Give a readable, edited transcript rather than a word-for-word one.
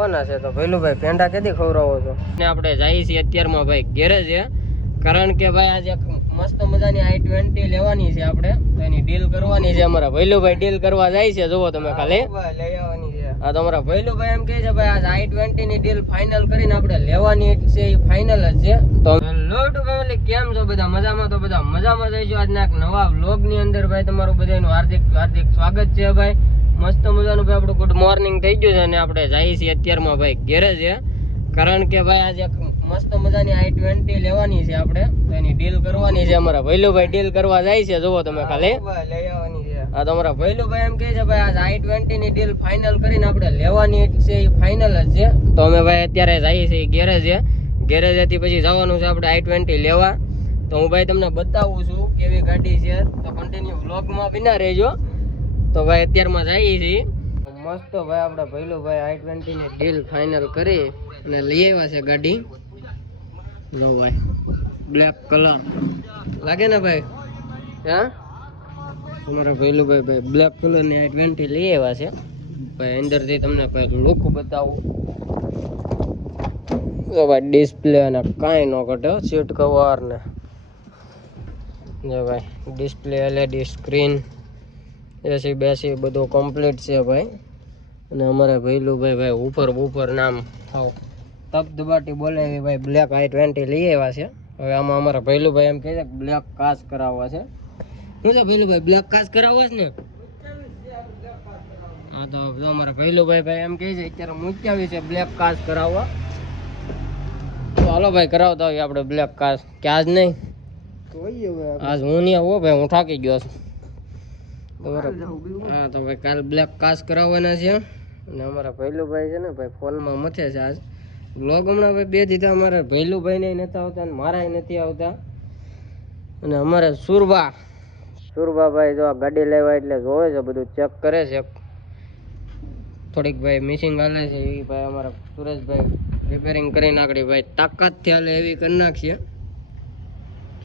કોના છે તો ભૈલુભાઈ પેંડા કેદી ખવડાવો છો ને આપણે જઈએ છીએ અત્યારમાં ભાઈ ગેરેજ છે કારણ કે ભાઈ આજે મસ્ત મજાની i20 લેવાની છે આપણે તો એની ડીલ કરવાની છે અમારા ભૈલુભાઈ ડીલ કરવા જાય છે જોવો તમે ખાલી લઈ આવવાની છે આ તો અમારા ભૈલુભાઈ એમ કહે છે ભાઈ આજ i20 ની ડીલ ફાઇનલ કરીને આપણે લેવાની છે એ ફાઇનલ જ છે તો હેલો ટુ ફેમિલી કેમ છો બધા મજામાં તો બધા મજામાં જઈશું આજના એક નવા વ્લોગ ની અંદર ભાઈ તમારું બધાનું હાર્દિક હાર્દિક સ્વાગત છે ભાઈ મસ્ત મજાનું ભાઈ આપણું ગુડ મોર્નિંગ થઈ ગયું છે અને આપણે જઈએ છીએ અત્યારમાં ભાઈ ગેરેજ છે કારણ કે ભાઈ આજે મસ્ત મજાની i20 લેવાની છે આપણે તો એની ડીલ કરવાની છે અમારા ભૈલુભાઈ ડીલ કરવા જાય છે જોવો તમે ખાલી લઈ આવવાની છે આ તો અમારા ભૈલુભાઈ એમ કહે છે ભાઈ આજ i20 ની ડીલ ફાઇનલ કરીને આપણે લેવાની છે એ ફાઇનલ જ છે તો અમે ભાઈ અત્યારે જઈએ છીએ ગેરેજેથી પછી જવાનું છે આપણે i20 લેવા તો હું ભાઈ તમને બતાવું છું કેવી ગાડી છે તો કન્ટિન્યુ વ્લોગમાં બિના રહેજો તો ભાઈ અત્યારમાં જઈએ છીએ મસ્ત ભાઈ આપણે ભૈલુભાઈ i20 ની ડીલ ફાઇનલ કરી અને લઈ આવ્યા છે ગાડી લો ભાઈ બ્લેક કલર લાગે ને ભાઈ હા તમારા ભૈલુભાઈ ભાઈ બ્લેક કલર ની i20 લઈ આવ્યા છે ભાઈ અંદરથી તમને ભાઈ લુક બતાવું તો ભાઈ ડિસ્પ્લે અને કાંઈ ન ઘટે સીટ કવર ને જો ભાઈ ડિસ્પ્લે LED સ્ક્રીન એસી બેસી બધું કમ્પ્લીટ છે ભાઈ અને અમારે ભૈલુભાઈ ભાઈ ઉપર નામ તપ દબાટી બોલે ભાઈ બ્લેક i20 લઈ આવ્યા છે હવે આમાં અમારા ભૈલુભાઈ એમ કહે છે બ્લેક કાચ કરાવવા છે શું છે ભૈલુભાઈ બ્લેક કાચ કરાવવા છે ને હા તો અમારા ભૈલુભાઈ ભાઈ એમ કહે છે અત્યારે મૂક્યા છે બ્લેક કાચ કરાવવા તો હાલો ભાઈ કરાવતા હોય આપણે બ્લેક કાચ કે આજ નહીં આજ હું નહીં આવો ભાઈ હું થાકી ગયો છું હા તો ભાઈ કાલ બ્લેક કાચ કરાવવાના છે અને અમારા ભૈલુભાઈ છે ને ભાઈ ફોનમાં મથે છે આજ વ્લોગ હમણાં ભાઈ બે દીધા અમારા ભૈલુભાઈ ને નથી આવતા અને મારા નથી આવતા અને અમારે સુરબા ભાઈ જો આ ગાડી લેવા એટલે જોવે છે બધું ચેક કરે છે થોડીક ભાઈ મિસિંગ હાલે છે એ ભાઈ અમારા સુરેશભાઈ રિપેરિંગ કરીને આગળ ભાઈ તાકાતથી હાલે એવી કરી નાખીએ